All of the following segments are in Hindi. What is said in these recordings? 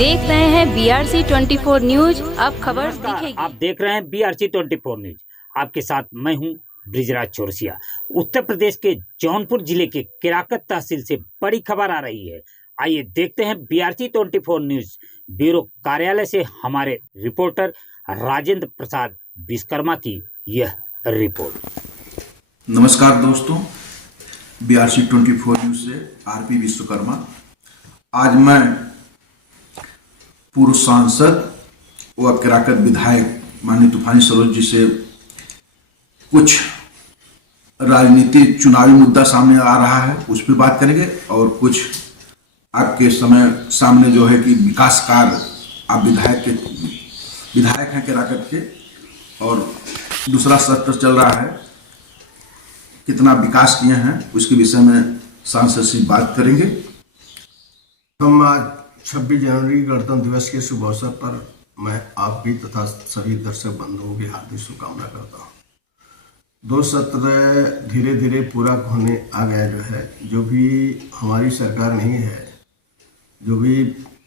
देख रहे हैं BRC 24 न्यूज। अब खबर दिखेगी। आप देख रहे हैं BRC 24 न्यूज। आपके साथ मैं हूं ब्रिजराज चौरसिया। उत्तर प्रदेश के जौनपुर जिले के केराकत तहसील से बड़ी खबर आ रही है। आइए देखते हैं BRC 24 न्यूज ब्यूरो कार्यालय से हमारे रिपोर्टर राजेंद्र प्रसाद विश्वकर्मा की यह रिपोर्ट। नमस्कार दोस्तों, BRC 24 न्यूज से RP विश्वकर्मा। आज मैं पूर्व सांसद व केराकत विधायक माननीय तूफानी सरोज जी से कुछ राजनीतिक चुनावी मुद्दा सामने आ रहा है, उस पर बात करेंगे। और कुछ आपके सामने जो है कि विकास कार्य, आप विधायक हैं केराकत के, और दूसरा सत्र चल रहा है, कितना विकास किए हैं उसके विषय में सांसद से बात करेंगे। हम आज 26 जनवरी गणतंत्र दिवस के शुभ अवसर पर मैं आपकी तथा सभी दर्शक बंधुओं की हार्दिक शुभकामना करता हूँ। 2 सत्र धीरे धीरे पूरा होने आ गया जो भी हमारी सरकार नहीं है, जो भी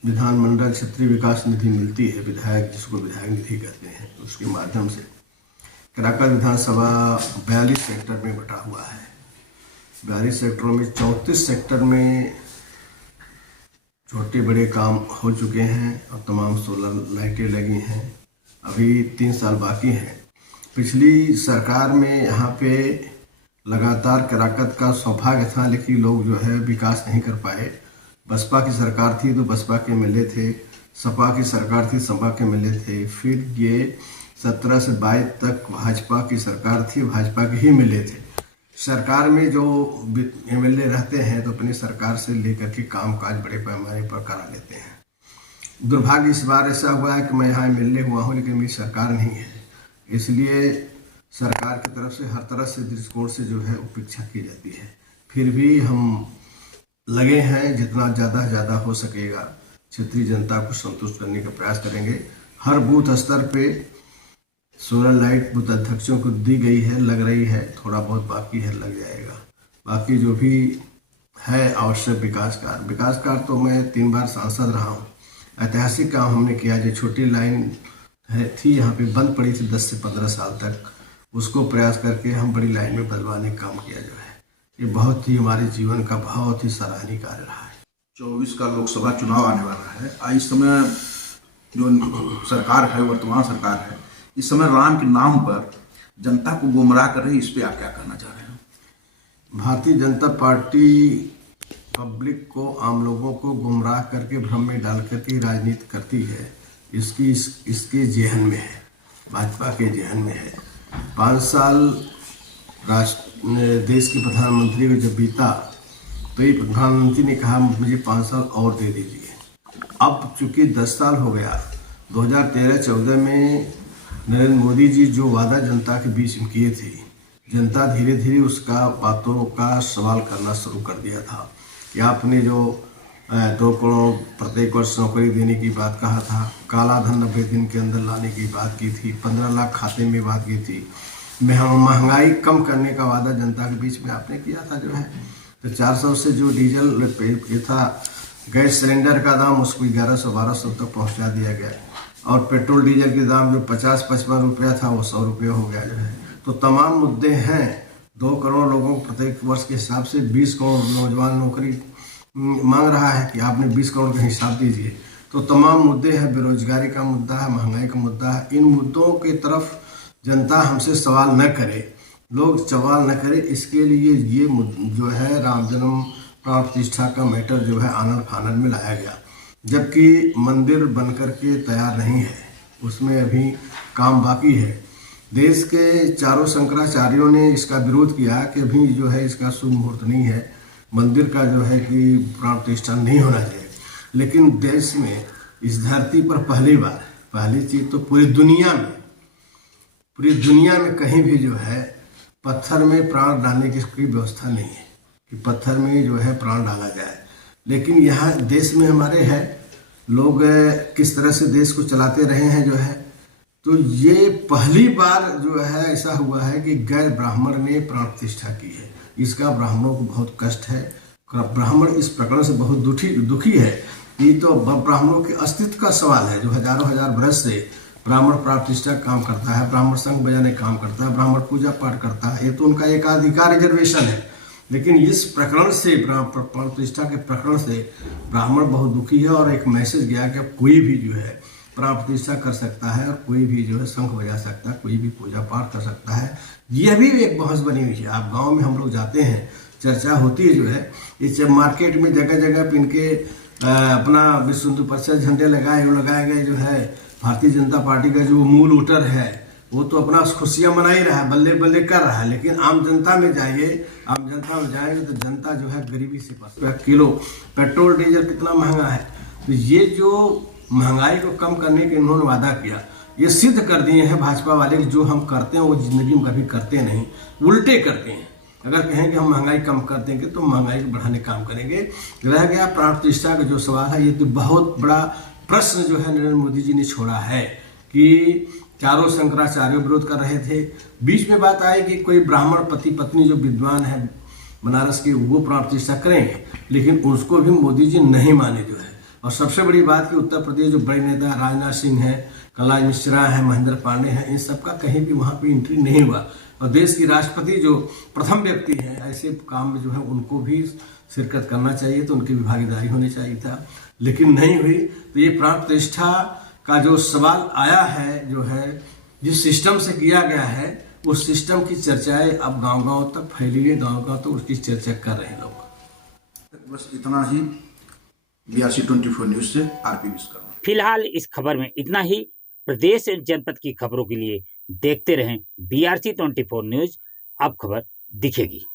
विधानमंडल क्षेत्रीय विकास निधि मिलती है, विधायक जिसको विधायक निधि कहते हैं, उसके माध्यम से केराकत विधानसभा 42 सेक्टर में बटा हुआ है। 42 सेक्टरों में 34 सेक्टर में छोटे बड़े काम हो चुके हैं और तमाम सोलर लाइटें लगी हैं। अभी 3 साल बाकी हैं। पिछली सरकार में यहाँ पे लगातार केराकत का सौभाग्य था, लेकिन लोग जो है विकास नहीं कर पाए। बसपा की सरकार थी तो बसपा के एमएलए थे, सपा की सरकार थी, सपा के एमएलए थे। फिर ये 17 से 22 तक भाजपा की सरकार थी, भाजपा के ही एमएलए थे। सरकार में जो एमएलए रहते हैं तो अपनी सरकार से लेकर के काम काज बड़े पैमाने पर करा लेते हैं। दुर्भाग्य इस बार ऐसा हुआ है कि मैं यहाँ एमएलए हुआ हूँ, लेकिन मेरी सरकार नहीं है। इसलिए सरकार की तरफ से हर तरह से दृष्टिकोण से जो है उपेक्षा की जाती है। फिर भी हम लगे हैं, जितना ज़्यादा हो सकेगा क्षेत्रीय जनता को संतुष्ट करने का प्रयास करेंगे। हर बूथ स्तर पे सोलर लाइट बूथ अध्यक्षों को दी गई है, लग रही है, थोड़ा बहुत बाकी है, लग जाएगा। बाकी जो भी है आवश्यक विकास कार्य तो मैं 3 बार सांसद रहा हूँ। ऐतिहासिक काम हमने किया। जो छोटी लाइन थी यहाँ पे बंद पड़ी थी 10 से 15 साल तक, उसको प्रयास करके हम बड़ी लाइन में बदलवाने का काम किया जो है। ये बहुत ही हमारे जीवन का बहुत ही सराहनीय कार्य रहा है। 24 का लोकसभा चुनाव आने वाला है। इस समय जो सरकार है, वर्तमान सरकार है, इस समय राम के नाम पर जनता को गुमराह कर रही है। इस पे आप क्या कहना चाह रहे हैं? भारतीय जनता पार्टी पब्लिक को, आम लोगों को गुमराह करके भ्रम में डाल करके राजनीति करती है। इसके जेहन में है, भाजपा के जेहन में है। 5 साल देश के प्रधानमंत्री को जब बीता तो ये प्रधानमंत्री ने कहा मुझे 5 साल और दे दीजिए। अब चूंकि 10 साल हो गया, 2013-14 में नरेंद्र मोदी जी जो वादा जनता के बीच में किए थे, जनता धीरे धीरे उसका बातों का सवाल करना शुरू कर दिया था कि आपने जो 2 करोड़ प्रत्येक वर्ष नौकरी देने की बात कहा था, काला धन 90 दिन के अंदर लाने की बात की थी, 15 लाख खाते में बात की थी, महंगाई कम करने का वादा जनता के बीच में आपने किया था जो है। तो 400 से जो डीजल ये था, गैस सिलेंडर का दाम उसको 1100-1200 तक पहुँचा दिया गया, और पेट्रोल डीजल के दाम जो 50-55 रुपया था वो 100 रुपये हो गया जो है। तो तमाम मुद्दे हैं। 2 करोड़ लोगों को प्रत्येक वर्ष के हिसाब से 20 करोड़ नौजवान नौकरी मांग रहा है कि आपने 20 करोड़ का हिसाब दीजिए। तो तमाम मुद्दे हैं, बेरोजगारी का मुद्दा है, महंगाई का मुद्दा है। इन मुद्दों की तरफ जनता हमसे सवाल न करे, लोग सवाल न करे, इसके लिए ये जो है राम जन्म प्राण प्रतिष्ठा का मैटर जो है आनन फानन में लाया गया। जबकि मंदिर बनकर के तैयार नहीं है, उसमें अभी काम बाकी है। देश के चारों शंकराचार्यों ने इसका विरोध किया कि अभी जो है इसका शुभ मुहूर्त नहीं है, मंदिर का जो है कि प्राण प्रतिष्ठा नहीं होना चाहिए। लेकिन देश में, इस धरती पर पहली चीज़ तो पूरी दुनिया में कहीं भी जो है पत्थर में प्राण डालने की कोई व्यवस्था नहीं है कि पत्थर में जो है प्राण डाला जाए। लेकिन यहाँ देश में हमारे है, लोग किस तरह से देश को चलाते रहे हैं जो है। तो ये पहली बार जो है ऐसा हुआ है कि गैर ब्राह्मण ने प्राण प्रतिष्ठा की है। इसका ब्राह्मणों को बहुत कष्ट है। ब्राह्मण इस प्रकरण से बहुत दुखी है ये तो ब्राह्मणों के अस्तित्व का सवाल है। जो हजारों हजार बरस से ब्राह्मण प्रतिष्ठा काम करता है, ब्राह्मण संघ बजाने काम करता है, ब्राह्मण पूजा पाठ करता है, ये तो उनका एकाधिकार रिजर्वेशन है। लेकिन इस प्रकरण से, प्रतिष्ठा के प्रकरण से ब्राह्मण बहुत दुखी है और एक मैसेज गया कि अब कोई भी जो है प्राण प्रतिष्ठा कर सकता है और कोई भी जो है शंख बजा सकता है, कोई भी पूजा पाठ कर सकता है। यह भी एक बहस बनी हुई है। आप गांव में हम लोग जाते हैं, चर्चा होती है जो है, इस मार्केट में जगह जगह पे इनके अपना विश्व हिंदू परिषद झंडे लगाए गए जो है भारतीय जनता पार्टी का जो मूल वोटर है वो तो अपना खुशियां मना ही रहा है, बल्ले बल्ले कर रहा है। लेकिन आम जनता में जाइए, आम जनता में जाएंगे तो जनता जो है गरीबी से किलो पेट्रोल डीजल कितना महंगा है। तो ये जो महंगाई को कम करने के इन्होंने वादा किया, ये सिद्ध कर दिए हैं भाजपा वाले कि जो हम करते हैं वो जिंदगी में कभी करते नहीं, उल्टे करते हैं। अगर कहें कि हम महंगाई कम कर देंगे तो महंगाई को बढ़ाने काम करेंगे। रह गया प्राण प्रतिष्ठा का जो सवाल है, ये तो बहुत बड़ा प्रश्न जो है नरेंद्र मोदी जी ने छोड़ा है कि चारों शंकराचार्य विरोध कर रहे थे। बीच में बात आई कि कोई ब्राह्मण पति पत्नी जो विद्वान है बनारस के वो प्राण प्रतिष्ठा करेंगे, लेकिन उसको भी मोदी जी नहीं माने जो है। और सबसे बड़ी बात कि उत्तर प्रदेश जो बड़े नेता राजनाथ सिंह है, कलराज मिश्रा है, महेंद्र पांडे हैं, इन सबका कहीं भी वहाँ पे एंट्री नहीं हुआ। और देश की राष्ट्रपति जो प्रथम व्यक्ति हैं ऐसे काम में जो है उनको भी शिरकत करना चाहिए, तो उनकी भी भागीदारी होनी चाहिए था, लेकिन नहीं हुई। तो ये प्राण प्रतिष्ठा का जो सवाल आया है जो है, जिस सिस्टम से किया गया है उस सिस्टम की चर्चाएं अब गांव-गांव तक फैली है, गांव-गांव तो उसकी चर्चा कर रहे हैं लोग। बस इतना ही। BRC24 न्यूज से आरपी विश्वकर्मा। फिलहाल इस खबर में इतना ही। प्रदेश जनपद की खबरों के लिए देखते रहें BRC24 न्यूज। अब खबर दिखेगी।